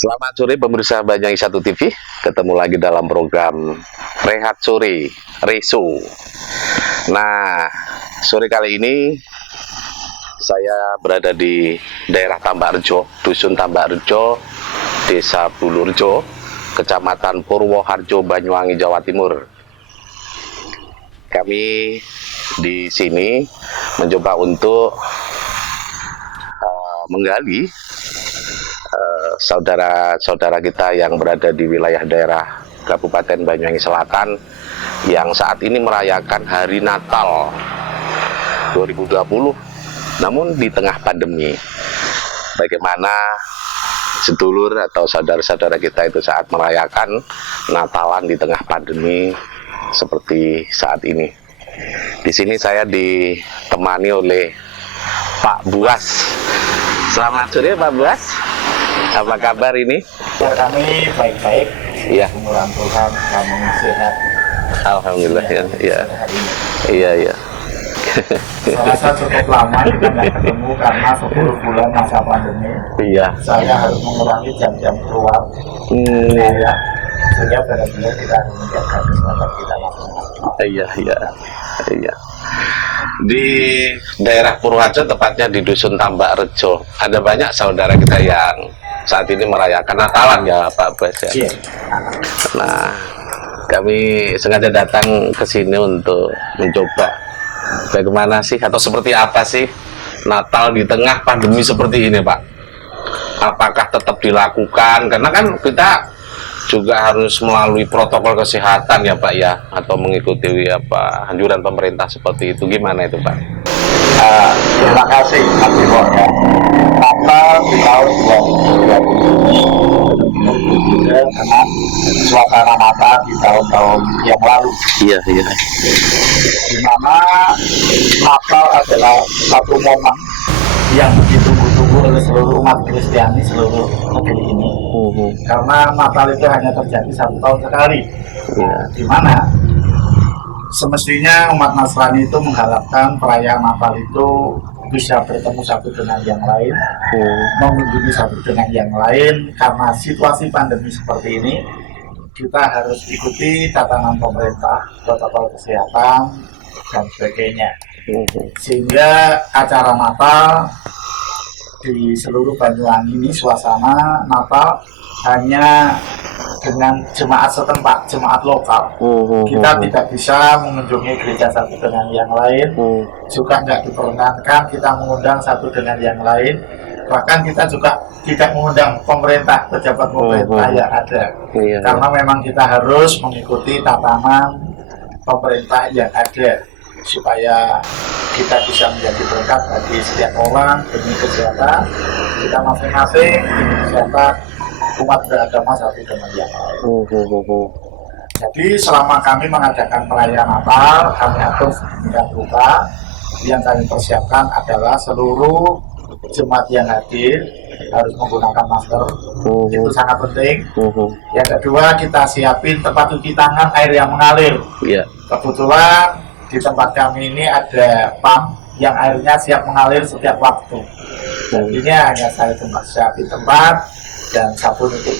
Selamat sore pemirsa Banyuwangi 1 TV. Ketemu lagi dalam program Rehat Sore Reso. Nah, sore kali ini saya berada di daerah Tambakrejo, Dusun Tambakrejo, Desa Bulurjo, Kecamatan Purwoharjo, Banyuwangi, Jawa Timur. Kami di sini mencoba untuk menggali saudara-saudara kita yang berada di wilayah daerah Kabupaten Banyuwangi Selatan yang saat ini merayakan Hari Natal 2020, namun di tengah pandemi. Bagaimana sedulur atau saudara-saudara kita itu saat merayakan Natalan di tengah pandemi seperti saat ini. Di sini saya ditemani oleh Pak Buas. Selamat sore Pak Buas. Apa kabar ini? Ya, kami baik-baik. Iya. Mudah Tuhan kami sehat. Alhamdulillah ya. Iya. Iya, iya. Saya rasa cukup lama kita nggak ketemu karena 10 bulan masa pandemi. Iya. Saya harus mengurangi jam-jam keluar. Ya, sehingga benar-benar kita harus menjaga kesehatan kita masing-masing. Iya, iya. Iya. Di daerah Purwoharjo, tepatnya di Dusun Tambakrejo, ada banyak saudara kita yang saat ini merayakan Natalan ya Pak Bas ya. Iya. Nah, kami sengaja datang ke sini untuk mencoba bagaimana sih atau seperti apa sih Natal di tengah pandemi seperti ini Pak. Apakah tetap dilakukan? Karena kan kita juga harus melalui protokol kesehatan ya Pak ya, atau mengikuti apa anjuran pemerintah seperti itu. Gimana itu Pak? Terima kasih Mas Iwo ya. Natal di tahun 2020 ini berbeda dengan suasana Natal di tahun-tahun yang lalu. Iya, iya. Di mana Natal adalah satu momen yang ditunggu-tunggu oleh seluruh umat Kristiani seluruh negeri ini. Karena Natal itu hanya terjadi 1 tahun sekali. Iya. Di mana semestinya umat Nasrani itu mengharapkan perayaan Natal itu bisa bertemu satu dengan yang lain, mengunjungi satu dengan yang lain. Karena situasi pandemi seperti ini, kita harus ikuti tatanan pemerintah, protokol kesehatan, dan sebagainya. Sehingga acara Natal di seluruh Banyuwangi ini, suasana Natal hanya dengan jemaat setempat, jemaat lokal. Kita tidak bisa mengunjungi gereja satu dengan yang lain, juga nggak diperkenankan kita mengundang satu dengan yang lain. Bahkan kita juga tidak mengundang pemerintah, pejabat pemerintah yang ada. Karena memang kita harus mengikuti tatanan pemerintah yang ada, supaya kita bisa menjadi berkat bagi setiap orang demi kesehatan kita masing-masing, demi kesehatan umat beragama satu dengan yang lain. Jadi selama kami mengadakan perayaan Natal, kami atur sedemikian rupa. Yang kami persiapkan adalah seluruh jemaat yang hadir harus menggunakan masker. Itu sangat penting. Yang kedua, kita siapin tempat cuci tangan air yang mengalir. Kebetulan di tempat kami ini ada pump yang airnya siap mengalir setiap waktu. Ini hanya saya siapin tempat dan sabun untuk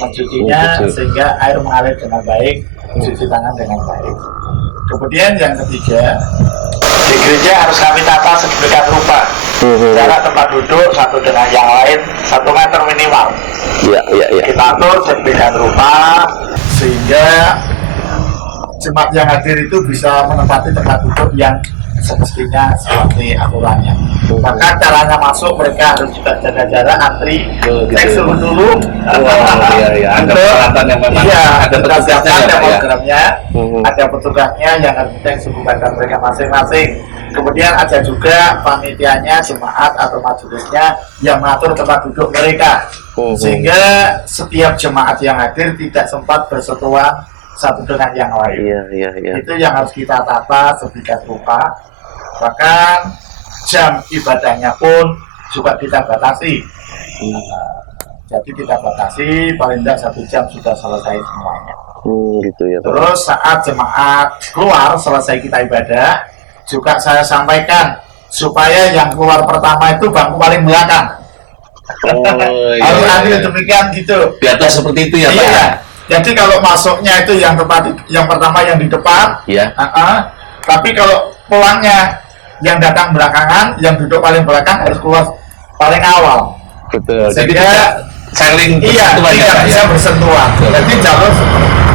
mencucinya sehingga air mengalir dengan baik, mencuci tangan dengan baik. Kemudian yang ketiga, di gereja harus kami tata sedemikian rupa. Jarak tempat duduk satu dengan yang lain 1 meter minimal. Kita atur sedemikian rupa sehingga jemaat yang hadir itu bisa menempati tempat duduk yang semestinya seperti aturannya. Maka caranya masuk mereka harus juga jaga jarak, antri, cek suhu dulu. Ada peralatan yang memang ada petugasnya, ada petugasnya yang harus cek suhu badan mereka masing-masing. Kemudian ada juga panitianya, jemaat atau majelisnya yang mengatur tempat duduk mereka, sehingga setiap jemaat yang hadir tidak sempat bersentuhan satu dengan yang lain. Itu yang harus kita tata sedemikian rupa. Bahkan jam ibadahnya pun juga kita batasi. Jadi kita batasi paling tidak 1 jam sudah selesai semuanya. Gitu ya Pak. Terus saat jemaat keluar selesai kita ibadah, juga saya sampaikan supaya yang keluar pertama itu bangku paling belakang. Oh, iya, Harus iya, ambil iya. demikian gitu. Diatur seperti itu ya, Pak? Iya. Jadi kalau masuknya itu yang yang pertama yang di depan, Ya. tapi kalau pulangnya yang datang belakangan, yang duduk paling belakang harus keluar paling awal. Betul. Jadi Sehingga tidak saling iya, bersentuhan ya, tidak Pak, bisa ya? bersentuhan. Betul. Jadi jalur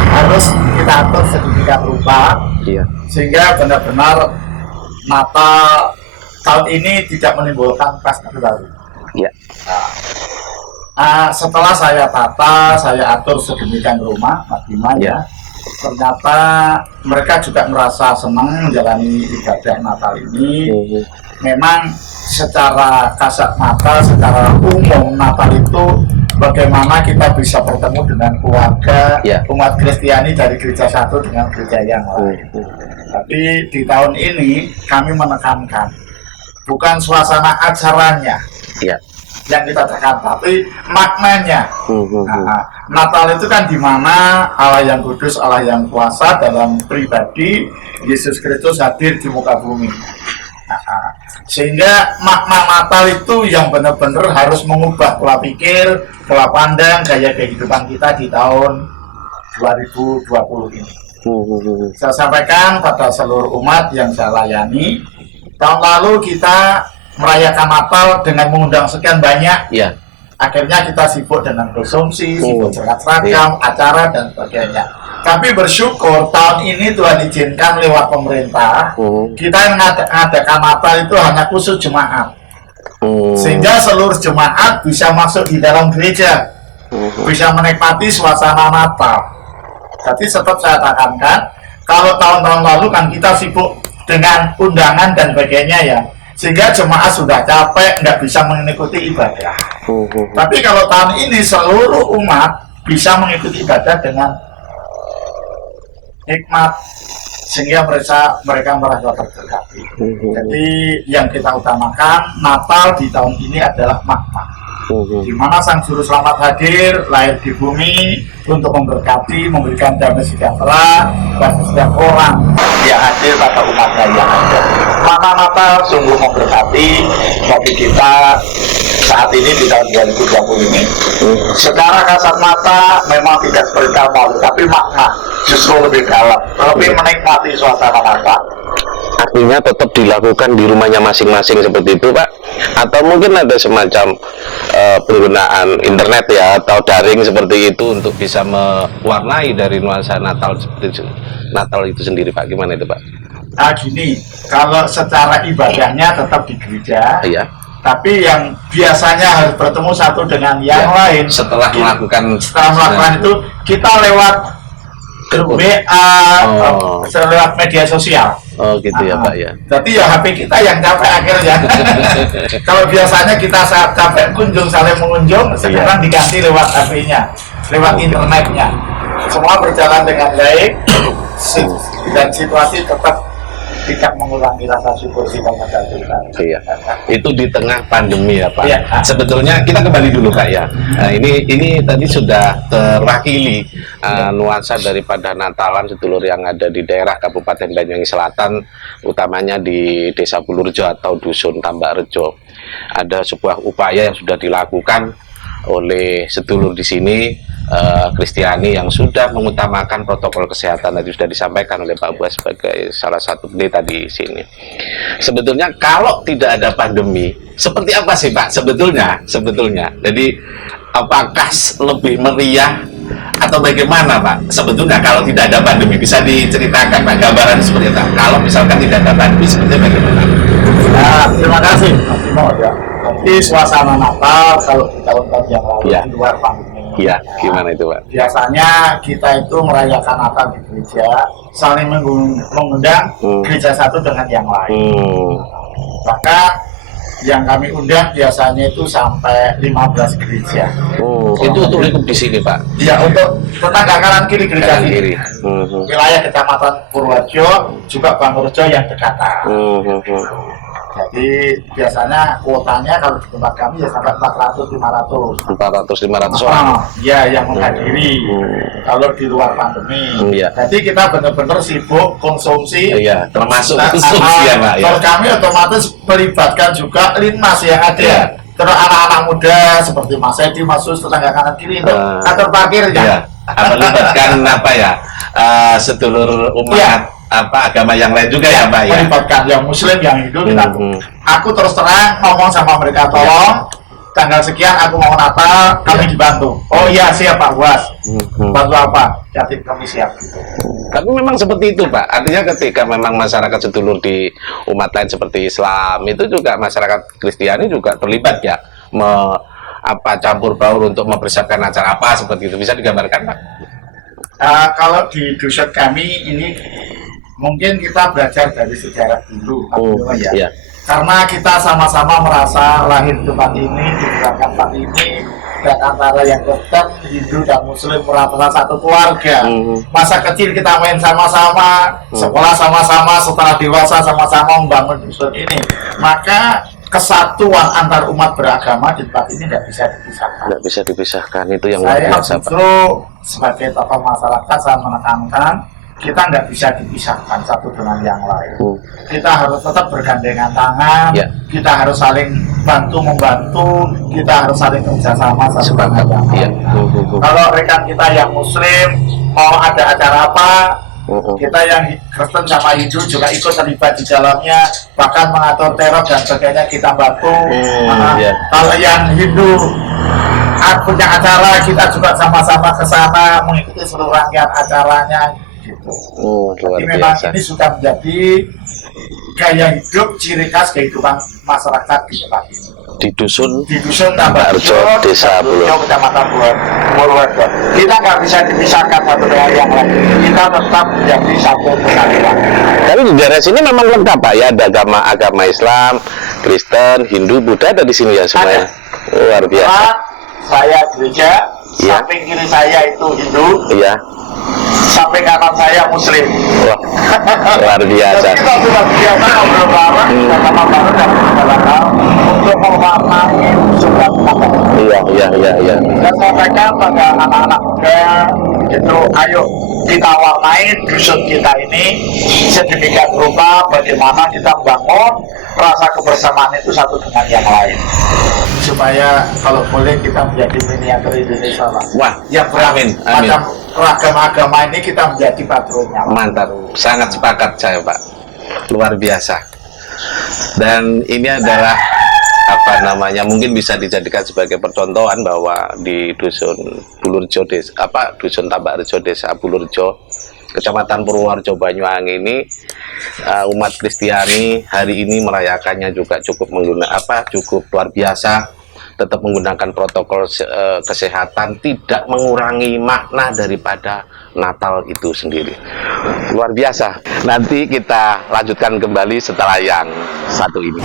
harus kita atur sedemikian rupa Iya. sehingga benar-benar Natal tahun ini tidak menimbulkan kluster baru. Iya. Setelah saya tata, saya atur sedemikian rumah, Mas Bima Ya. ya, ternyata mereka juga merasa senang menjalani ibadah Natal ini. Memang secara kasat mata, secara umum Natal itu bagaimana kita bisa bertemu dengan keluarga Ya. umat Kristiani dari gereja satu dengan gereja yang lain. Tapi di tahun ini kami menekankan bukan suasana acaranya Iya. yang kita tekan, tapi maknanya. Natal itu kan di mana Allah yang kudus, Allah yang kuasa dalam pribadi Yesus Kristus hadir di muka bumi. Sehingga makna Natal itu yang benar-benar harus mengubah pola pikir, pola pandang, gaya kehidupan kita di tahun 2020 ini. Saya sampaikan pada seluruh umat yang saya layani, tahun lalu kita merayakan Natal dengan mengundang sekian banyak. Iya. Akhirnya kita sibuk dengan konsumsi, sibuk dengan seragam, acara dan sebagainya. Tapi bersyukur tahun ini Tuhan izinkan lewat pemerintah, kita mengadakan Natal itu hanya khusus jemaat. Sehingga seluruh jemaat bisa masuk di dalam gereja, bisa menikmati suasana Natal. Jadi tetap saya tekankan, kalau tahun-tahun lalu kan kita sibuk dengan undangan dan sebagainya ya, sehingga jemaat sudah capek, nggak bisa mengikuti ibadah. Tapi kalau tahun ini seluruh umat bisa mengikuti ibadah dengan hikmat, sehingga mereka merasa terberkati. Jadi yang kita utamakan Natal di tahun ini adalah makna, di mana Sang Juru Selamat hadir, lahir di bumi untuk memberkati, memberikan damai sejahtera bagi setiap orang yang hadir pada umatnya yang ada. Makna Natal sungguh memberkati bagi kita saat ini di tahun 2020 ini. Secara kasat mata memang tidak seperti tahun lalu, tapi makna justru lebih dalam, lebih menikmati suasana Natal. Artinya tetap dilakukan di rumahnya masing-masing seperti itu, Pak? Atau mungkin ada semacam penggunaan internet ya atau daring seperti itu untuk bisa mewarnai dari nuansa Natal seperti Natal itu sendiri, Pak? Gimana itu, Pak? Gini, kalau secara ibadahnya tetap di gereja, Iya. tapi yang biasanya harus bertemu satu dengan yang Ya, lain setelah melakukan itu kita lewat grup WA, Oh. lewat media sosial. Oh gitu ya, Pak ya. Jadi ya HP kita yang capek akhirnya. Kalau biasanya kita saat capek saling mengunjung, sekarang diganti lewat HP-nya, lewat internetnya. Semua berjalan dengan baik dan situasi tetap tidak mengurangi rasa syukur kita pada Tuhan. Iya. Itu di tengah pandemi ya, Pak. Iya. Sebetulnya kita kembali dulu, Kak ya. Nah, ini tadi sudah terwakili nuansa daripada Natalan sedulur yang ada di daerah Kabupaten Banyuwangi Selatan, utamanya di Desa Bulurjo atau Dusun Tambak Rejo. Ada sebuah upaya yang sudah dilakukan oleh sedulur di sini, Kristiani, yang sudah mengutamakan protokol kesehatan. Tadi sudah disampaikan oleh Pak Buas sebagai salah satu pendeta di sini. Sebetulnya kalau tidak ada pandemi, seperti apa sih, Pak? Sebetulnya. Jadi apakah lebih meriah atau bagaimana, Pak? Sebetulnya kalau tidak ada pandemi, bisa diceritakan, Pak, gambaran seperti apa? Kalau misalkan tidak ada pandemi, seperti bagaimana? Nah, terima kasih, Mas Timo ya. Tapi suasana Natal kalau di tahun-tahun yang lalu Ya. di luar pandemi. Iya, gimana itu, Pak? Biasanya kita itu merayakan Natal di gereja, saling mengundang gereja satu dengan yang lain. Maka yang kami undang biasanya itu sampai 15 gereja. Itu untuk lingkup di sini, Pak? Ya, untuk tetangga kanan kiri gereja Kanan kiri. ini. Wilayah Kecamatan Purworejo, juga Bangurjo yang dekatan. Jadi biasanya kuotanya kalau di tempat kami ya sampai 400-500. 400-500 orang. Ya, yang menghadiri. Kalau di luar pandemi. Iya. Jadi kita benar-benar sibuk konsumsi. Iya, termasuk konsumsi ya, Pak ya. Kalau kami otomatis melibatkan juga linmas yang ada. Iya. Terus anak-anak muda seperti Mas Edi, Mas Sus, tetangga kanan kiri itu atur parkir Iya, ya. melibatkan apa ya, sedulur umat Iya. agama yang lain juga ya Pak ya. Melibatkan yang Muslim, yang Hindu. Aku terus terang ngomong sama mereka, tolong tanggal sekian aku mau Natal, kami dibantu. Oh iya siap Pak Buas. Bantu apa? Yatim kami siap. Tapi memang seperti itu Pak. Artinya ketika memang masyarakat sedulur di umat lain seperti Islam itu juga masyarakat Kristiani juga terlibat ya, campur baur untuk mempersiapkan acara apa seperti itu. Bisa digambarkan Pak? Kalau di dusun kami ini mungkin kita belajar dari sejarah dulu, ya. Iya. Karena kita sama-sama merasa lahir di tempat ini, diberikan tempat ini, dan antara yang Kristen, Hindu dan Muslim merasa satu keluarga. Masa kecil kita main sama-sama, sekolah sama-sama, setelah dewasa sama-sama membangun dusun ini. Maka kesatuan antar umat beragama di tempat ini tidak bisa dipisahkan. Tidak bisa dipisahkan, itu yang luar Saya biasa Pak. justru sebagai tokoh masyarakat saya menekankan kita nggak bisa dipisahkan satu dengan yang lain. Kita harus tetap bergandengan tangan, kita harus saling bantu membantu, kita harus saling kerjasama satu dengan yang lain. Kalau rekan kita yang Muslim mau ada acara apa, kita yang Kristen sama Hindu juga ikut terlibat di dalamnya, bahkan mengatur teror dan sebagainya kita bantu. Kalau yang Hindu punya acara, kita juga sama-sama ke sana mengikuti seluruh rangkaian acaranya. Gitu. Luar Jadi memang biasa. ini sudah menjadi gaya hidup, ciri khas kehidupan masyarakat di tempat ini. Di dusun Tambak Rejo, Desa Purworejo, Kecamatan Purworejo. Kita nggak bisa dipisahkan satu dengan yang lain. Kita tetap menjadi satu kesatuan. Tapi di daerah sini memang lengkap Pak ya, ada agama Islam, Kristen, Hindu, Buddha ada di sini ya semuanya. Luar biasa. Saya gereja, Iya. samping kiri saya itu Hindu, Iya. samping kanan saya Muslim. Wah, luar biasa. Jadi kita sudah biasa ngobrol bareng, sama bareng dan berjalan untuk mewarnai surat Al-Fatihah. Iya. Dan sampaikan pada anak-anak muda, gitu, ayo kita warnai dusun kita ini sedemikian rupa bagaimana kita membangun rasa kebersamaan itu satu dengan yang lain. Supaya kalau boleh kita menjadi miniatur Indonesia lah. Wah, Ya amin. macam ragam agama ini kita menjadi patronnya. Mantap, sangat sepakat saya Pak, luar biasa. Dan ini adalah mungkin bisa dijadikan sebagai percontohan bahwa di dusun Bulurjo dusun Tambak Rejo, Desa Bulurjo, Kecamatan Purworejo, Banyuwangi ini umat Kristiani hari ini merayakannya juga cukup luar biasa, tetap menggunakan protokol kesehatan, tidak mengurangi makna daripada Natal itu sendiri. Luar biasa. Nanti kita lanjutkan kembali setelah yang satu ini.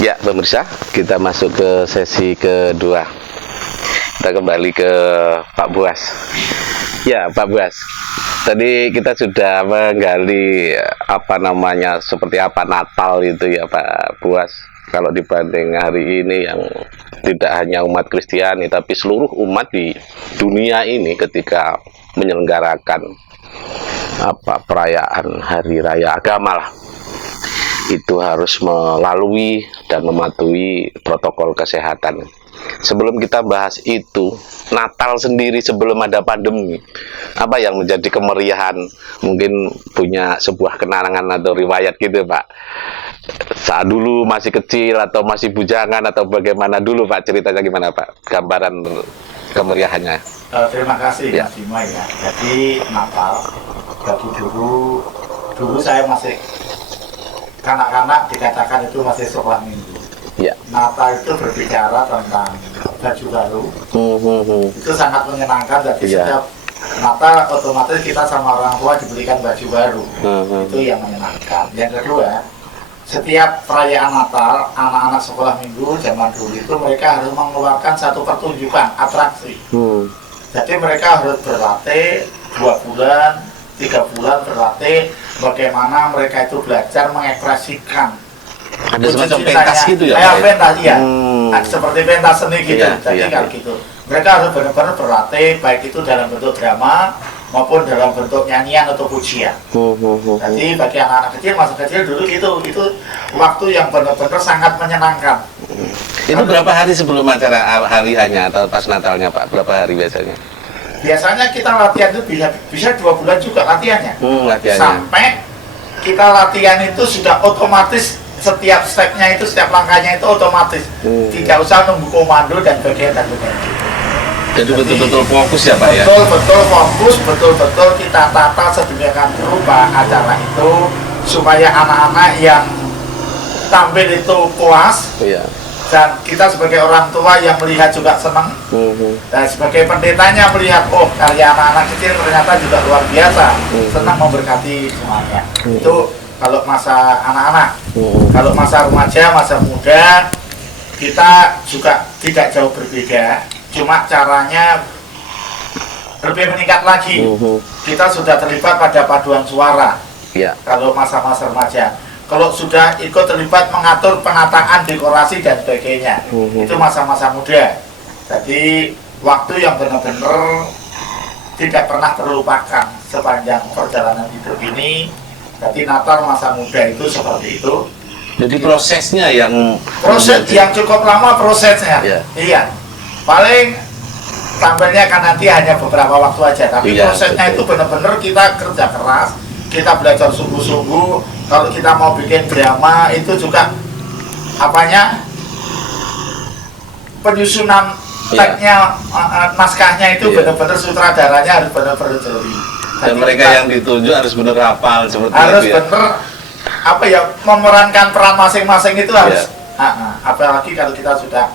Ya, pemirsa, kita masuk ke sesi kedua. Kita kembali ke Pak Buas. Ya, Pak Buas. Tadi kita sudah menggali seperti apa Natal itu ya Pak Buas. Kalau dibanding hari ini yang tidak hanya umat Kristiani tapi seluruh umat di dunia ini ketika menyelenggarakan perayaan hari raya agama lah, itu harus melalui dan mematuhi protokol kesehatan. Sebelum kita bahas itu, Natal sendiri sebelum ada pandemi, apa yang menjadi kemeriahan? Mungkin punya sebuah kenangan atau riwayat gitu Pak, saat dulu masih kecil atau masih bujangan atau bagaimana dulu Pak, ceritanya gimana Pak, gambaran kemeriahannya? Terima kasih Ya. Mas Bima ya. Jadi Natal, bagi dulu saya masih kanak-kanak, dikatakan itu masih sekolah minggu. Ya. Natal itu berbicara tentang baju baru. Itu sangat menyenangkan. Jadi Iya. setiap Natal otomatis kita sama orang tua diberikan baju baru. Itu yang menyenangkan. Yang kedua, setiap perayaan Natal, anak-anak sekolah minggu zaman dulu itu mereka harus mengeluarkan satu pertunjukan atraksi. Jadi mereka harus berlatih 2 bulan, 3 bulan berlatih bagaimana mereka itu belajar mengekspresikan. Ada semacam pentas gitu ya? Kayak Pak, ya? pentas, iya. Seperti pentas seni gitu. Iya, Jadi iya, kalau iya. gitu, mereka harus benar-benar berlatih baik itu dalam bentuk drama maupun dalam bentuk nyanyian atau pujian. Jadi bagi anak-anak kecil, masa kecil dulu itu waktu yang benar-benar sangat menyenangkan. Itu berapa hari sebelum acara hari hanya atau pas Natalnya Pak? Berapa hari biasanya? Biasanya kita latihan itu bisa 2 bulan juga latihannya. Latihannya. Sampai kita latihan itu sudah otomatis, setiap stepnya itu, setiap langkahnya itu otomatis. Tidak usah nunggu komando dan bagian. Jadi betul-betul fokus ya Pak ya? Betul-betul fokus, betul-betul kita tata sedemikian rupa acara itu supaya anak-anak yang tampil itu puas, Iya. dan kita sebagai orang tua yang melihat juga senang, dan sebagai pendetanya melihat, oh karya anak-anak kecil ternyata juga luar biasa, senang memberkati semuanya. Itu kalau masa anak-anak. Kalau masa remaja, masa muda, kita juga tidak jauh berbeda, cuma caranya lebih meningkat lagi. Kita sudah terlibat pada paduan suara. Iya. Kalau masa-masa remaja, kalau sudah ikut terlibat mengatur penataan dekorasi dan sebagainya, itu masa-masa muda. Jadi waktu yang benar-benar tidak pernah terlupakan sepanjang perjalanan hidup ini. Jadi Natal masa muda itu seperti itu. Jadi prosesnya yang Cukup lama prosesnya. Iya. Iya. Paling tampilnya kan nanti hanya beberapa waktu aja, tapi Iya, prosesnya betul. itu benar-benar kita kerja keras, kita belajar sungguh-sungguh. Kalau kita mau bikin drama itu juga penyusunan tagnya, naskahnya itu Iya. benar-benar sutradaranya harus benar-benar jeli. dan Jadi mereka kita yang ditunjuk harus benar hafal seperti harus itu ya? benar memerankan peran masing-masing itu harus. Apalagi kalau kita sudah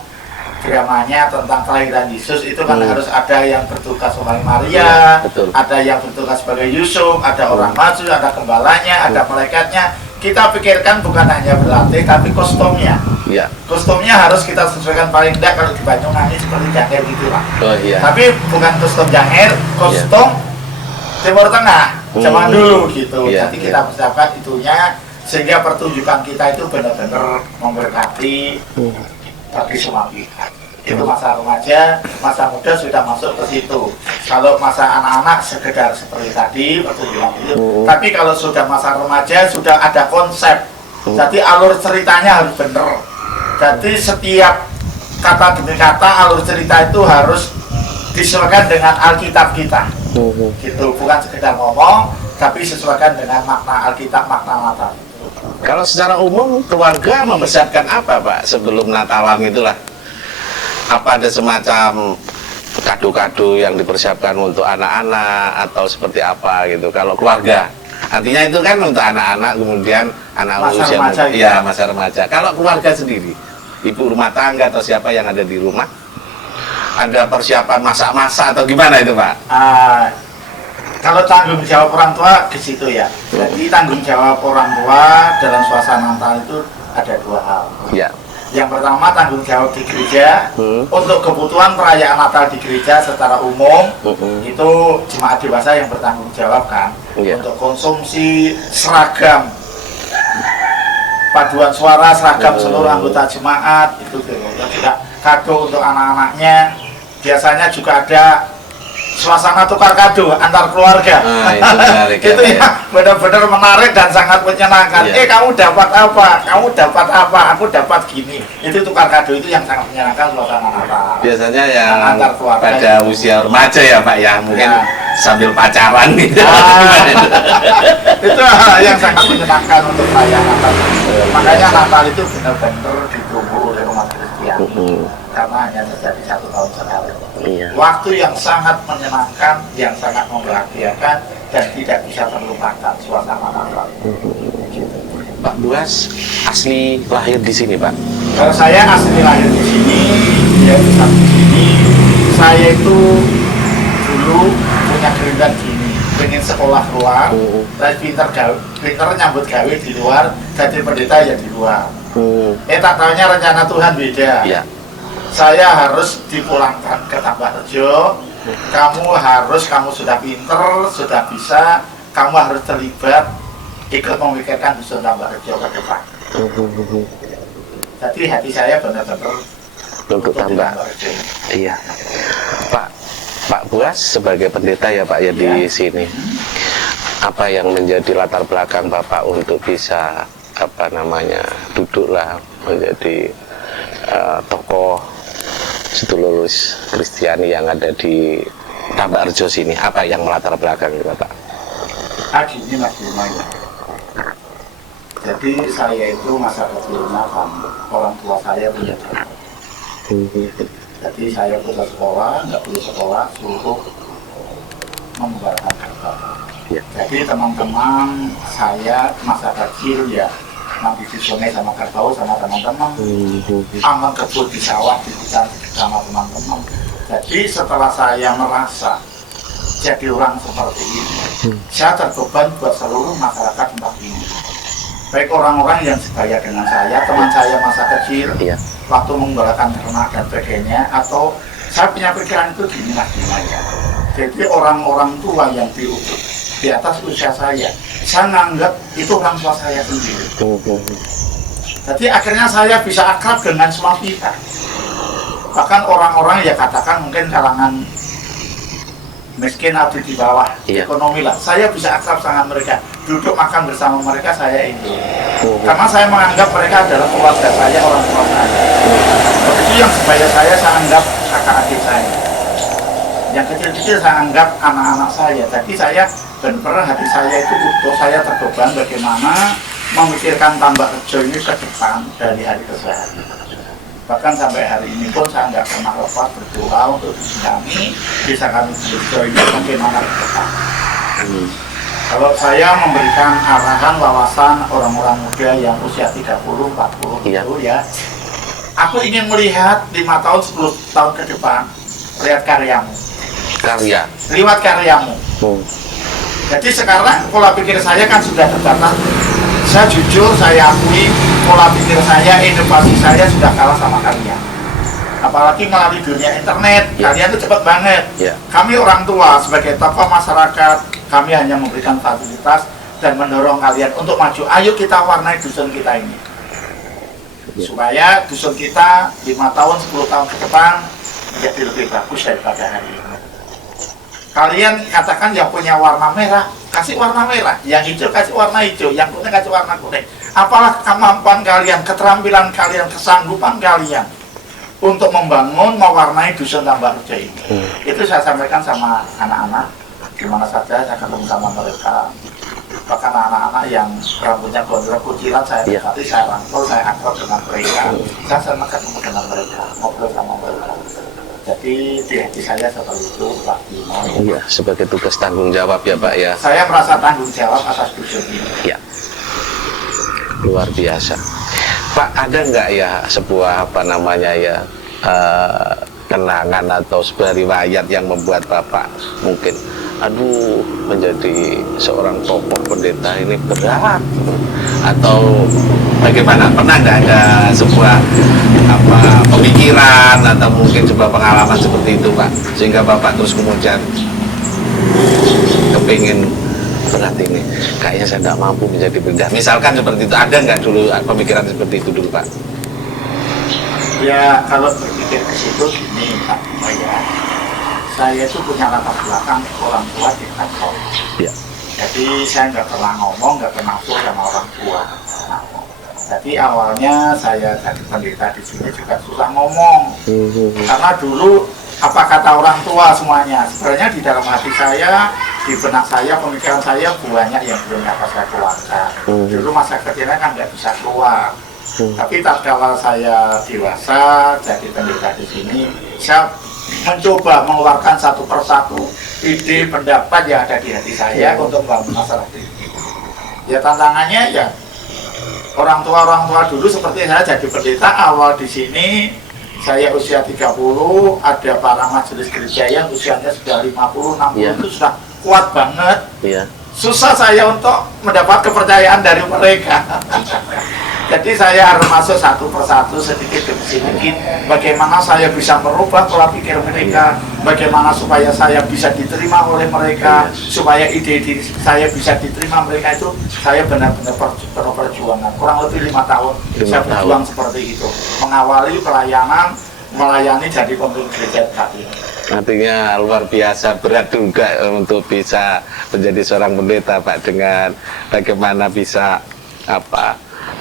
dramanya tentang kelahiran Yesus itu kan harus ada yang bertugas sebagai Maria, Betul. ada yang bertugas sebagai Yusuf, ada orang maju, ada gembalanya, ada malaikatnya. Kita pikirkan bukan hanya berlatih tapi kostumnya. Iya. Kostumnya harus kita sesuaikan, paling tidak kalau di Banyuwangi seperti Janger gitu lah. Oh iya. Tapi bukan kostum Janger, kostum Timur Tengah zaman dulu gitu. Iya, Jadi iya. kita persiapkan itunya sehingga pertunjukan kita itu benar-benar memberkati bagi semua pihak. Itu masa remaja, masa muda sudah masuk ke situ. Kalau masa anak-anak sekedar seperti tadi pertunjukan itu. Tapi kalau sudah masa remaja sudah ada konsep. Jadi alur ceritanya harus benar. Jadi setiap kata demi kata alur cerita itu harus disesuaikan dengan Alkitab kita. Gitu, bukan sekedar ngomong, tapi sesuaikan dengan makna Alkitab, makna Natal. Kalau secara umum keluarga mempersiapkan apa Pak sebelum Natalan itulah? Apa ada semacam kado-kado yang dipersiapkan untuk anak-anak atau seperti apa gitu? Kalau keluarga, artinya itu kan untuk anak-anak, kemudian anak Masa usia remaja, ya ya. masa remaja. Kalau keluarga sendiri, ibu rumah tangga atau siapa yang ada di rumah, ada persiapan masak-masak atau gimana itu Pak? Kalau tanggung jawab orang tua ke situ ya. Jadi tanggung jawab orang tua dalam suasana Natal itu ada 2 hal. Ya. Yang pertama tanggung jawab di gereja untuk kebutuhan perayaan Natal di gereja secara umum. Itu jemaat dewasa yang bertanggung jawab kan. Iya. Untuk konsumsi seragam paduan suara, seragam seluruh anggota jemaat itu juga kado untuk anak-anaknya. Biasanya juga ada suasana tukar kado antar keluarga. Itu menarik ya, Itu Pak, ya benar-benar menarik dan sangat menyenangkan. Iya. Kamu dapat apa? Kamu dapat apa? Aku dapat gini. Itu tukar kado itu yang sangat menyenangkan suasana Natal. Biasanya yang Antar keluarga pada itu. usia remaja ya Pak ya, mungkin Ya. sambil pacaran gitu. Ah. Itu hal yang sangat menyenangkan untuk perayaan Natal. Makanya Natal itu benar-benar ditunggu oleh umat Kristiani karena hanya terjadi 1 tahun sekali. Iya. Waktu yang sangat menyenangkan, yang sangat membahagiakan dan tidak bisa terlupakan suasana Natal. Gitu. Pak Buas asli lahir di sini Pak. Kalau saya asli lahir di sini, ya besar di sini. Saya itu dulu punya keringat gini. pengen sekolah luar, saya pinter nyambut gawe di luar, jadi pendeta ya di luar. Tak tahunya rencana Tuhan beda. Iya. Saya harus dipulangkan ke Tambakrejo. Kamu sudah pinter, sudah bisa, kamu harus terlibat ikut memikirkan dusun Tambakrejo ke depan. Jadi hati saya benar-benar Untuk tambah. Iya. Pak Buas sebagai pendeta ya Pak ya di sini. Apa yang menjadi latar belakang Bapak untuk bisa duduklah menjadi tokoh sedulurus Kristiani yang ada di Tambakrejo sini? Apa yang melatar belakang Bapak? Gini Mas Bima ya. Jadi saya itu masa kecilnya kan orang tua saya punya jalan. Jadi saya putus sekolah, nggak putus sekolah, suruh membubarkan kerbau. Ya. Jadi teman-teman saya masa kecil ya nanti di sungai sama kerbau sama teman-teman, aman kebun di sawah di hutan sama teman-teman. Jadi setelah saya merasa jadi orang seperti ini, saya terbeban buat seluruh masyarakat tempat ini. Baik orang-orang yang sebaya dengan saya, teman saya masa kecil, waktu mengembalakan ternak dan sebagainya, atau saya punya pikiran itu gini Mas Bima ya. Jadi orang-orang tua yang di atas usia saya nganggap itu orang tua saya sendiri. Jadi akhirnya saya bisa akrab dengan semua pihak. Bahkan orang-orang ya katakan mungkin kalangan miskin atau di bawah ekonomi lah, saya bisa akrab sama mereka, duduk makan bersama mereka, saya itu karena saya menganggap mereka adalah keluarga saya, orang tua saya. Begitu yang sebaya saya anggap kakak adik saya, yang kecil-kecil saya anggap anak-anak saya. Jadi saya benar-benar hati saya itu utuh, saya terbeban bagaimana memikirkan Tambakrejo ini ke depan dari hari ke hari. Bahkan sampai hari ini pun saya nggak pernah lepas berdoa untuk kami bisa kami berdoa bagaimana ke depan. Kalau saya memberikan arahan wawasan orang-orang muda yang usia 30, 40 itu ya, aku ingin melihat 5 tahun, 10 tahun ke depan, lihat karyamu. Lewat karyamu. Jadi sekarang pola pikir saya kan sudah terbatas. Saya jujur, saya akui pola pikir saya, inovasi saya sudah kalah sama kalian. Apalagi melalui dunia internet, kalian itu cepat banget. Kami orang tua sebagai tokoh masyarakat, kami hanya memberikan fasilitas dan mendorong kalian untuk maju. Ayo kita warnai dusun kita ini, supaya dusun kita 5 tahun, 10 tahun ke depan menjadi lebih bagus daripada hari ini. Kalian katakan yang punya warna merah, kasih warna merah, yang hijau kasih warna hijau, yang kuning kasih warna kuning. Apalah kemampuan kalian, keterampilan kalian, kesanggupan kalian untuk membangun, mewarnai dusun Tambakrejo ini. Itu saya sampaikan sama anak-anak, dimana saja saya ketemu sama mereka. Bahkan anak-anak yang rambutnya gondrong kucilan, saya berarti saya rangkul, saya akrab dengan mereka. Saya senang ketemu dengan mereka, ngobrol sama mereka. Jadi di hati saya seperti itu Pak Bima. Iya, sebagai tugas tanggung jawab ya Pak ya. Saya merasa tanggung jawab atas dusun ini. Ya, luar biasa. Pak, ada nggak ya sebuah kenangan atau sebuah riwayat yang membuat Bapak mungkin, aduh, menjadi seorang tokoh pendeta ini berat, atau bagaimana? Pernah nggak ada sebuah pemikiran atau mungkin sebuah pengalaman seperti itu Pak, sehingga Bapak terus kemudian kepingin berat ini, kayaknya saya nggak mampu menjadi pendeta, misalkan seperti itu? Ada nggak dulu pemikiran seperti itu dulu Pak? Ya, kalau berpikir ke situ gini Pak Bima ya, saya itu punya latar belakang orang tua di kantor. Jadi saya nggak pernah ngomong, nggak pernah full sama orang tua. Jadi awalnya saya jadi pendeta di sini juga susah ngomong, karena dulu apa kata orang tua semuanya. Sebenarnya di dalam hati saya, di benak saya, pemikiran saya banyak yang belum dapat saya keluarkan. Dulu masa kecilnya kan nggak bisa keluar. Tapi tatkala saya dewasa jadi pendeta di sini, saya mencoba mengeluarkan satu persatu ide pendapat yang ada di hati saya untuk membangun masyarakat ini. Ya tantangannya ya orang tua dulu seperti saya jadi pendeta awal di sini. Saya usia 30, ada para majelis gereja yang usianya sudah 50, 60 itu sudah kuat banget. Iya. Susah saya untuk mendapat kepercayaan dari mereka. Jadi saya harus masuk satu persatu sedikit demi sedikit. Bagaimana saya bisa merubah pola pikir mereka, bagaimana supaya saya bisa diterima oleh mereka, supaya ide-ide saya bisa diterima mereka, itu saya benar-benar perjuangan. Kurang lebih 5 tahun saya berjuang seperti itu, mengawali pelayanan, melayani jadi pemimpin gereja tadi. Artinya luar biasa berat juga untuk bisa menjadi seorang pendeta, Pak, dengan bagaimana bisa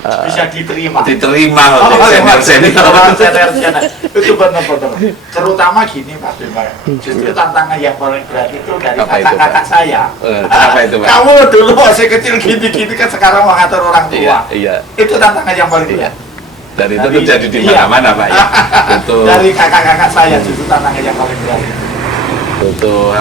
Bisa diterima oleh senior-senior. senior. Itu benar-benar. Terutama gini Pak Bima, justru tantangan yang paling berat itu dari kakak-kakak saya. Apa itu, Pak? Kamu dulu masih kecil gini-gini kan sekarang mengatur orang tua. Iya. Itu tantangan yang paling berat. Dan itu terjadi di mana-mana, Pak, ya. Untuk Dari kakak-kakak saya justru tantangan yang paling berat. butuh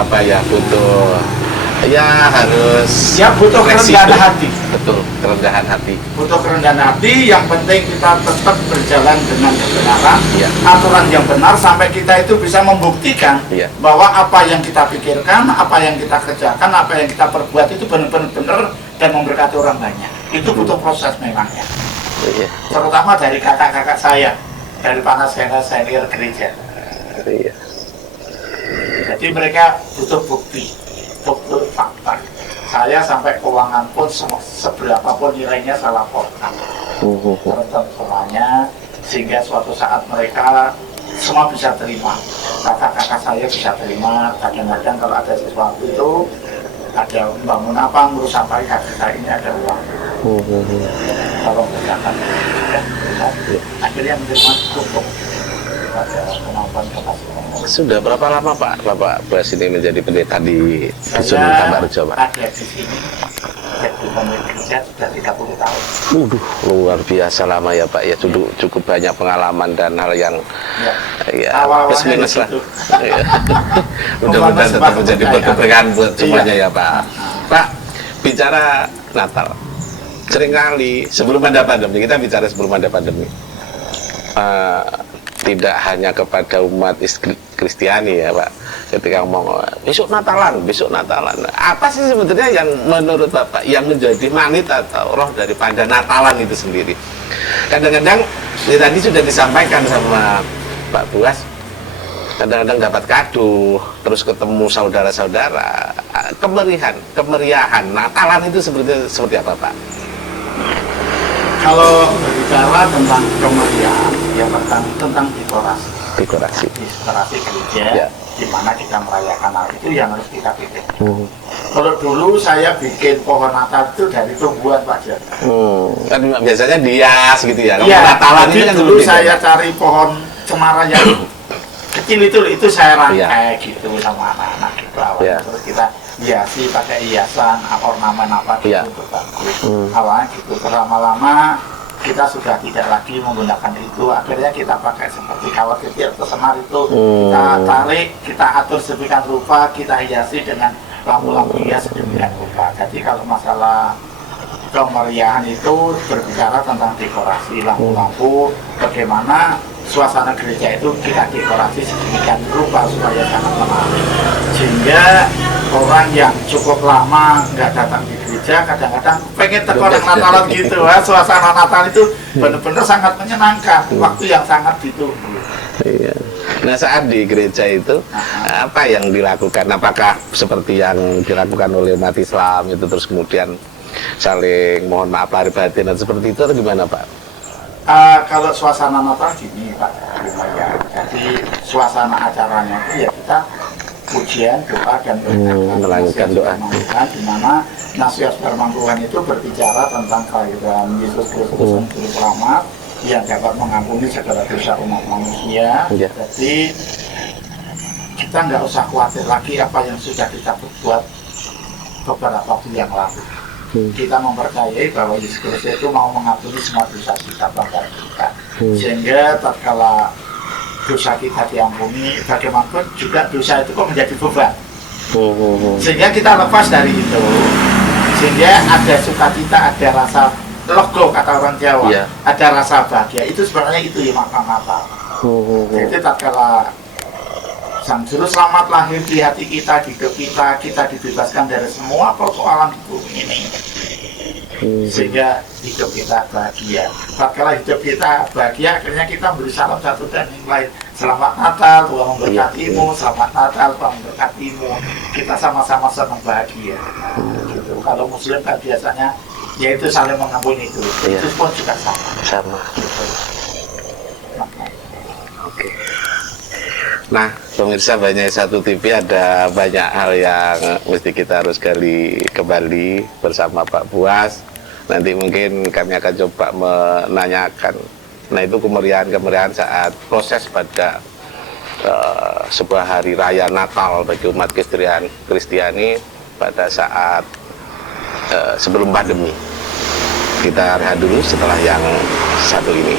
harus Butuh kerendahan hati. Betul, kerendahan hati. Butuh kerendahan hati, yang penting kita tetap berjalan dengan kebenaran, Iya. aturan yang benar, sampai kita itu bisa membuktikan Iya. bahwa apa yang kita pikirkan, apa yang kita kerjakan, apa yang kita perbuat itu benar-benar benar dan memberkati orang banyak. Itu butuh proses memang ya. Iya. Terutama dari kakak-kakak saya, dari para senior gereja. Iya. Jadi mereka butuh bukti, butuh fakta. Saya sampai keuangan pun seberapa pun nilainya saya laporkan. Tentang semuanya, sehingga suatu saat mereka semua bisa terima. Kakak-kakak saya bisa terima. Kadang-kadang kalau ada sesuatu itu, ada bangun apa, ngurus apa, kakak saya ini ada uang. Kalau kerjakan, akhirnya menerima cukup. Ada kemampuan kapasitas. Sudah berapa lama, Pak, Bapak Bas ini menjadi pendeta di Dusun Saya Tambarjo, Pak? ada di sini, jadi pemimpin gereja sudah 30 tahun. Luar biasa lama ya, Pak, ya. Cukup banyak pengalaman dan hal yang Awal-awalnya plus minus lah. di situ. Iya. Mudah-mudahan tetap menjadi berkepentingan buat semuanya ya, Pak. Pak, bicara Natal, seringkali sebelum ada pandemi, kita bicara sebelum ada pandemi, tidak hanya kepada umat Kristiani ya, Pak, ketika ngomong besok Natalan, apa sih sebetulnya yang menurut Bapak yang menjadi magnet atau roh daripada Natalan itu sendiri? Kadang-kadang tadi sudah disampaikan sama Pak Buas, kadang-kadang dapat kado, terus ketemu saudara-saudara, kemeriahan Natalan itu seperti apa, Pak? Kalau berbicara tentang kemeriahan, yang pertama tentang dekorasi gereja, Ya. di mana kita merayakan hal itu yang harus kita pikir. Kalau dulu saya bikin pohon Natal itu dari tumbuhan Pak Jan. Kan biasanya dias gitu ya. Kalau Iya, Natalan jadi ini kan dulu seperti saya itu. cari pohon cemara yang kecil itu saya rangkai gitu sama anak-anak gitu awalnya. Iya. Terus kita hiasi pakai hiasan, ornamen apa gitu Iya. untuk bagus. Awalnya gitu, lama-lama kita sudah tidak lagi menggunakan itu, akhirnya kita pakai seperti kawat kecil atau semar itu, kita tarik, kita atur sedemikian rupa, kita hiasi dengan lampu-lampu hias sedemikian rupa. Jadi kalau masalah kemeriahan itu berbicara tentang dekorasi lampu-lampu, bagaimana suasana gereja itu kita dekorasi sedemikian rupa supaya sangat menarik, sehingga orang yang cukup lama nggak datang di gereja kadang-kadang pengen orang Natalan gitu. Suasana Natal itu benar-benar sangat menyenangkan, waktu yang sangat ditunggu. Iya. Nah, saat di gereja itu apa yang dilakukan? Apakah seperti yang dilakukan oleh umat Islam itu, terus kemudian saling mohon maaf lahir batin atau seperti itu, atau gimana, Pak? Kalau suasana Natal gini Pak, jadi suasana acaranya itu ya kita pujian, doa, dan melanjutkan doa. di mana nasihat firman Tuhan itu berbicara tentang kelahiran Yesus Kristus yang juru selamat yang dapat mengampuni segala dosa umat manusia. Ya. Jadi kita nggak usah khawatir lagi apa yang sudah kita berbuat beberapa waktu yang lalu. Kita mempercayai bahwa Yesus Kristus itu mau mengampuni semua dosa kita, pelanggaran kita. Sehingga tatkala dosa kita diampuni, bagaimanapun juga dosa itu kok menjadi beban. Sehingga kita lepas dari itu, sehingga ada sukacita, ada rasa logo kata orang Jawa, Iya. ada rasa bahagia. Itu sebenarnya itu ya makna Natal. Jadi tatkala Sang Juru Selamat lahir di hati kita, di hidup kita, kita dibebaskan dari semua persoalan di bumi ini. Sehingga hidup kita bahagia. Tatkala hidup kita bahagia, akhirnya kita beri salam satu dan yang lain. Selamat Natal, Tuhan memberkatimu. Selamat Natal, Tuhan memberkatimu. Kita sama-sama senang bahagia. Gitu. Kalau Muslim kan biasanya, yaitu saling mengampuni itu. Itu pun juga sama. Sama. Gitu. Oke. Nah, pemirsa Banyak Satu TV ada banyak hal yang mesti kita harus gali kembali bersama Pak Buas. Nanti mungkin kami akan coba menanyakan. Nah, itu kemeriahan saat proses pada sebuah hari raya Natal bagi umat Kristiani pada saat sebelum pandemi. Kita rehat dulu setelah yang satu ini.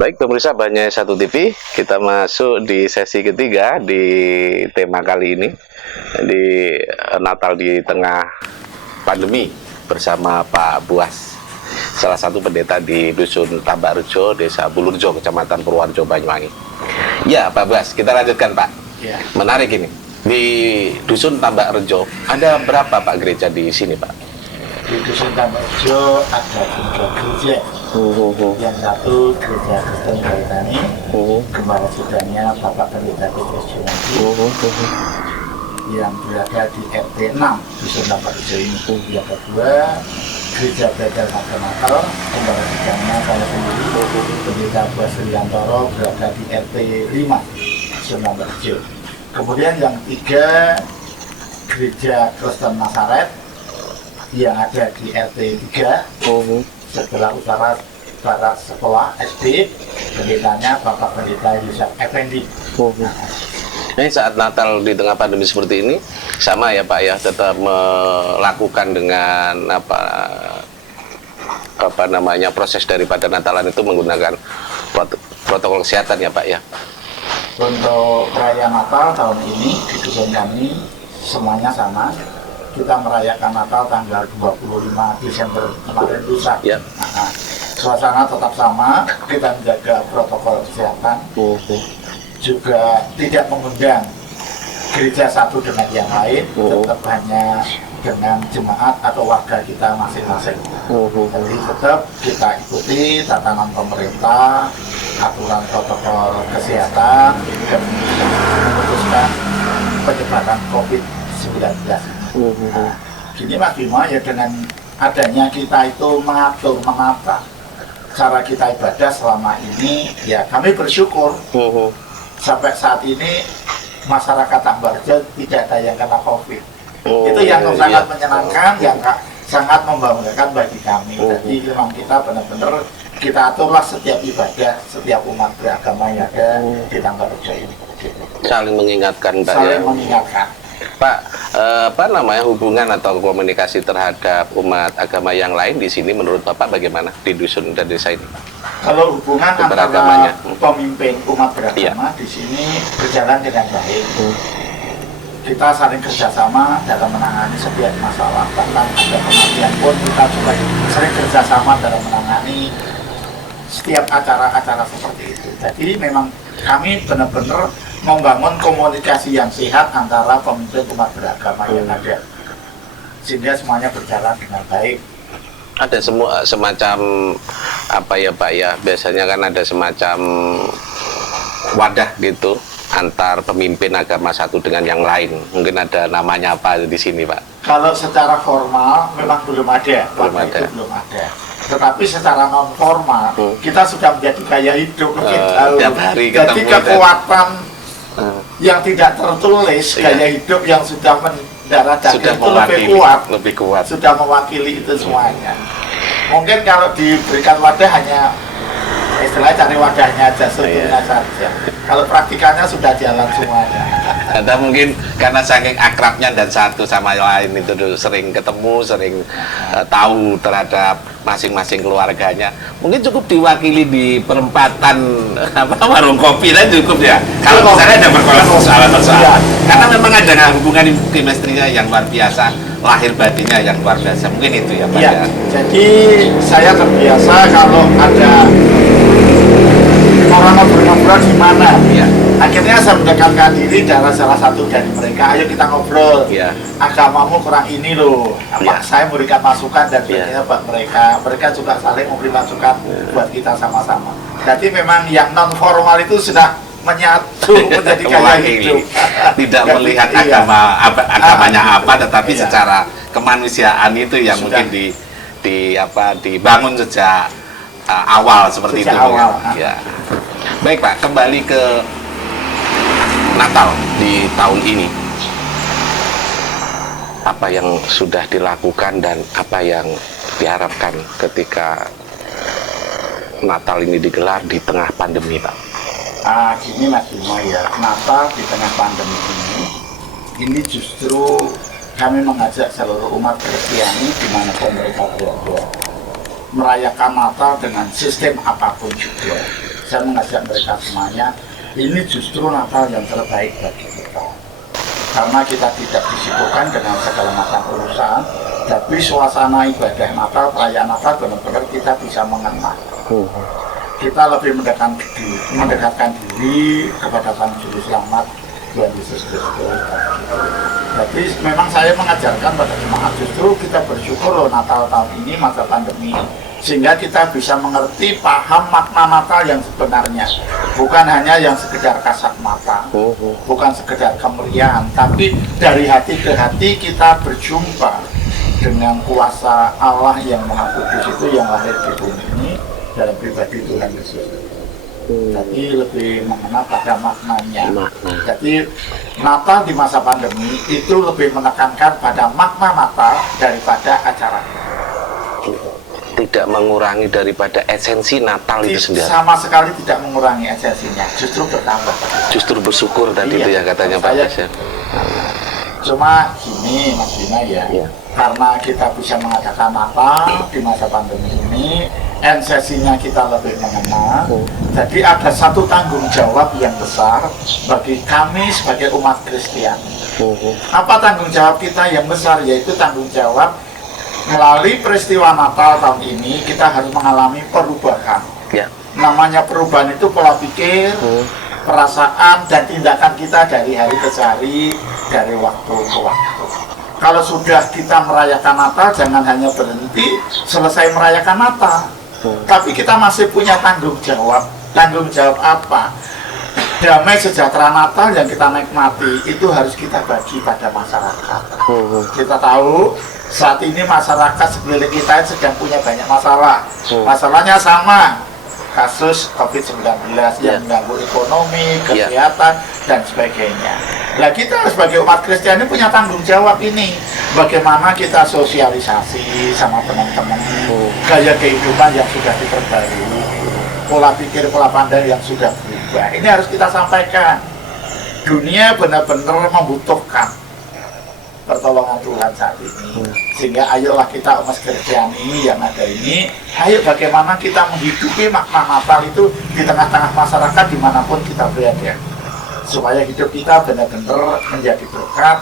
Baik pemirsa Banyak Satu TV, kita masuk di sesi ketiga di tema kali ini, di Natal di tengah pandemi bersama Pak Buas, salah satu pendeta di Dusun Tambak Rejo, Desa Bulurjo, Kecamatan Purworejo, Banyuwangi. Ya Pak Buas, kita lanjutkan Pak. Ya. Menarik ini, di Dusun Tambak Rejo ada berapa Pak gereja di sini Pak? Di Dusun Tambak Rejo ada 3 gereja. Yang satu gereja Kristen Gaitani, Gembala Sudahnya Bapak Pendeta Petrus Junadi, yang berada di RT 6 Dusun Tambak Rejo ini. Yang kedua gereja Bethel Natal, Gembala Sudahnya saya sendiri, Pendeta Buas Riantoro, berada di RT 5 Dusun Tambak Rejo. Kemudian yang ketiga gereja Kristen Nazaret yang ada di RT 3 sebelah utara barat sekolah SD, pendetanya Bapak Pendeta Yusuf Effendi. Ini saat Natal di tengah pandemi seperti ini, sama ya Pak ya, tetap melakukan dengan apa namanya proses daripada Natalan itu menggunakan protokol kesehatan ya Pak ya. Untuk perayaan Natal tahun ini di dusun kami semuanya sama. Kita merayakan Natal tanggal 25 Desember kemarin lusa. Ya. Nah, suasana tetap sama, kita menjaga protokol kesehatan. Juga tidak mengundang gereja satu dengan yang lain, tetap hanya dengan jemaat atau warga kita masing-masing. Jadi tetap kita ikuti tatanan pemerintah, aturan protokol kesehatan, dan memutuskan penyebaran COVID-19. Nah, gini Mas Bima, ya dengan adanya kita itu mengatur, menata cara kita ibadah selama ini, ya kami bersyukur sampai saat ini masyarakat Tambak Rejo tidak ada yang kena COVID. Itu yang sangat menyenangkan, yang sangat membanggakan bagi kami. Jadi memang kita benar-benar kita aturlah setiap ibadah, setiap umat beragama yang ada di Tambak Rejo ini. Saling mengingatkan Pak Saling ya. mengingatkan. Pak, apa namanya hubungan atau komunikasi terhadap umat agama yang lain di sini menurut Bapak bagaimana di dusun dan desa ini? Kalau hubungan antara pemimpin umat beragama Iya. di sini berjalan dengan baik. Kita saling kerjasama dalam menangani setiap masalah, bahkan ada kematian pun kita juga sering kerjasama dalam menangani setiap acara-acara seperti itu. Jadi memang kami benar-benar membangun komunikasi yang sehat antara pemimpin umat beragama yang ada, sehingga semuanya berjalan dengan baik. Ada semacam apa ya Pak ya, biasanya kan ada semacam wadah gitu antar pemimpin agama satu dengan yang lain, mungkin ada namanya apa di sini Pak? Kalau secara formal memang belum ada, belum ada. Tetapi secara non formal kita sudah menjadi gaya hidup kita. Tiap hari jadi kekuatan yang tidak tertulis, gaya hidup yang sudah mendarah daging itu lebih kuat, sudah mewakili itu semuanya. Mungkin kalau diberikan wadah hanya istilahnya cari wadahnya aja, sebetulnya saja. Kalau praktikannya sudah jalan semuanya. Atau mungkin karena saking akrabnya dan satu sama lain itu sering ketemu, sering tahu terhadap masing-masing keluarganya. Mungkin cukup diwakili di perempatan warung kopi dan cukup ya. Kalau misalnya ada persoalan-persoalan. Karena memang ada hubungan chemistry-nya yang luar biasa, lahir batinnya yang luar biasa. Mungkin itu ya Pak. Iya. Jadi saya terbiasa kalau ada orang ngobrol-ngobrol di mana. Iya. Akhirnya saya mendekatkan diri dari salah satu dari mereka. Ayo kita ngobrol. Iya. Agamamu kurang ini loh. Iya. Saya memberikan masukan dan Iya. sebagainya buat mereka. Mereka juga saling memberi masukan buat kita sama-sama. Jadi memang yang non formal itu sudah menyatu menjadi gaya hidup. Tidak Gak- melihat iya. agamanya apa, tetapi Iya. secara kemanusiaan itu yang Sudah. mungkin dibangun sejak awal seperti Sejak itu. awal. Ya. Baik Pak, kembali ke Natal di tahun ini. Apa yang sudah dilakukan dan apa yang diharapkan ketika Natal ini digelar di tengah pandemi, Pak? Gini Mas Bima ya, Natal di tengah pandemi ini justru kami mengajak seluruh umat Kristiani dimanapun mereka berada merayakan Natal dengan sistem apapun juga. Saya mengajak mereka semuanya, ini justru Natal yang terbaik bagi kita. Karena kita tidak disibukkan dengan segala macam urusan, tapi suasana ibadah Natal, perayaan Natal benar-benar kita bisa mengenal. Kita lebih mendekatkan diri kepada Sang Juru Selamat Tuhan Yesus Kristus. Jadi memang saya mengajarkan pada jemaat justru kita bersyukur loh Natal tahun ini masa pandemi, sehingga kita bisa mengerti paham makna Natal yang sebenarnya, bukan hanya yang sekedar kasat mata, bukan sekedar kemeriahan, tapi dari hati ke hati kita berjumpa dengan kuasa Allah yang Maha Kudus itu yang lahir di bumi ini dalam pribadi Tuhan Yesus. Jadi lebih mengenal pada maknanya. Jadi Natal di masa pandemi itu lebih menekankan pada makna Natal daripada acara. Tidak mengurangi daripada esensi Natal itu sendiri. Sama sekali tidak mengurangi esensinya, justru bertambah. Justru bersyukur tadi Iya, itu yang katanya Pak saya- Mas ya. Cuma gini Mas Bima ya, Iya. karena kita bisa mengadakan Natal di masa pandemi ini, esensinya kita lebih mengenal. Jadi ada satu tanggung jawab yang besar bagi kami sebagai umat Kristiani. Apa tanggung jawab kita yang besar? Yaitu tanggung jawab melalui peristiwa Natal tahun ini kita harus mengalami perubahan. Ya. Namanya perubahan itu pola pikir, perasaan dan tindakan kita dari hari ke hari, dari waktu ke waktu. Kalau sudah kita merayakan Natal, jangan hanya berhenti selesai merayakan Natal, tapi kita masih punya tanggung jawab. Tanggung jawab apa? Damai sejahtera Natal yang kita nikmati itu harus kita bagi pada masyarakat. Kita tahu saat ini masyarakat sekeliling kita sedang punya banyak masalah. Masalahnya sama, kasus COVID-19 yang mengganggu ekonomi, kesehatan, dan sebagainya. Nah kita sebagai umat Kristiani punya tanggung jawab ini. Bagaimana kita sosialisasi sama teman-teman, gaya kehidupan yang sudah diperbarui, pola pikir, pola pandang yang sudah berubah. Ini harus kita sampaikan. Dunia benar-benar membutuhkan pertolongan Tuhan saat ini. Sehingga ayolah kita umat Kristiani yang ada ini, ayo bagaimana kita menghidupi makna Natal itu di tengah-tengah masyarakat dimanapun kita berada, supaya hidup kita benar-benar menjadi berkat,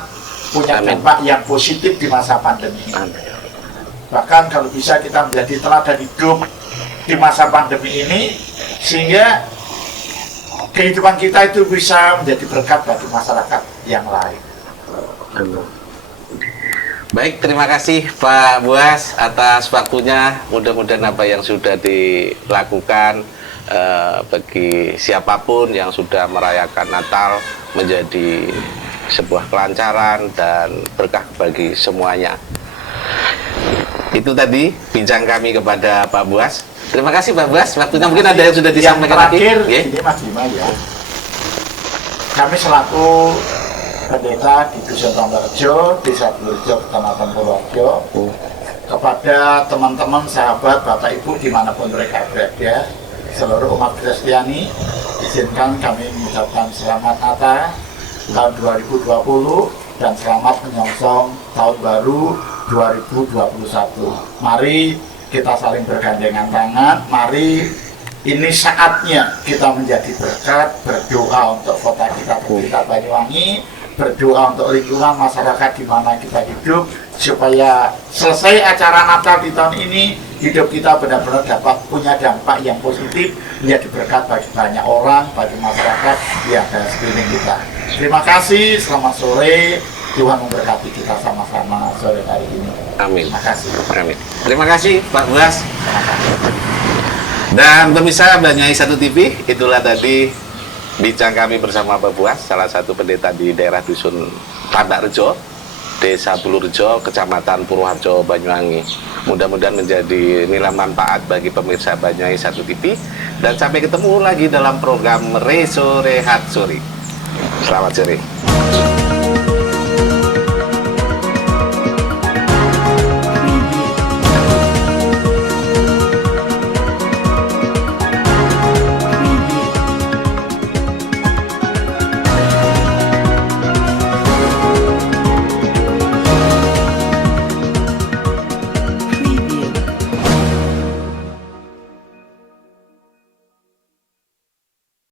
punya dampak yang positif di masa pandemi ini. Bahkan kalau bisa kita menjadi teladan hidup di masa pandemi ini, sehingga kehidupan kita itu bisa menjadi berkat bagi masyarakat yang lain. Baik, terima kasih Pak Buas atas waktunya. Mudah-mudahan apa yang sudah dilakukan bagi siapapun yang sudah merayakan Natal menjadi sebuah kelancaran dan berkah bagi semuanya. Itu tadi bincang kami kepada Pak Buas. Terima kasih Pak Buas. Waktunya mungkin ada yang sudah disampaikan lagi. Yang terakhir, Ya. ini Mas Bima ya. Kami selaku pendeta di Dusun Tomberjo, Desa Blurjo, Kecamatan Purworejo, kepada teman-teman, sahabat, Bapak Ibu dimanapun mereka berada, seluruh umat Kristiani izinkan kami mengucapkan selamat Natal tahun 2020 dan selamat menyongsong tahun baru 2021. Mari kita saling bergandengan tangan, mari ini saatnya kita menjadi berkat, berdoa untuk kota kita tercinta Banyuwangi, berdoa untuk lingkungan masyarakat di mana kita hidup, supaya selesai acara Natal di tahun ini, hidup kita benar-benar dapat punya dampak yang positif, menjadi berkat bagi banyak orang, bagi masyarakat yang ada di sekeliling kita. Terima kasih, selamat sore, Tuhan memberkati kita sama-sama sore hari ini. Amin. Terima kasih. Amin. Terima kasih Pak Buas. Dan pemirsa Banyuwangi 1 TV, itulah tadi bincang kami bersama Pak Buas, salah satu pendeta di daerah Dusun Tandak Rejo, Desa Bulurejo, Kecamatan Purwoharjo, Banyuwangi. Mudah-mudahan menjadi nilai manfaat bagi pemirsa Banyuwangi 1 TV. Dan sampai ketemu lagi dalam program Re Sore Hat Sore. Selamat sore.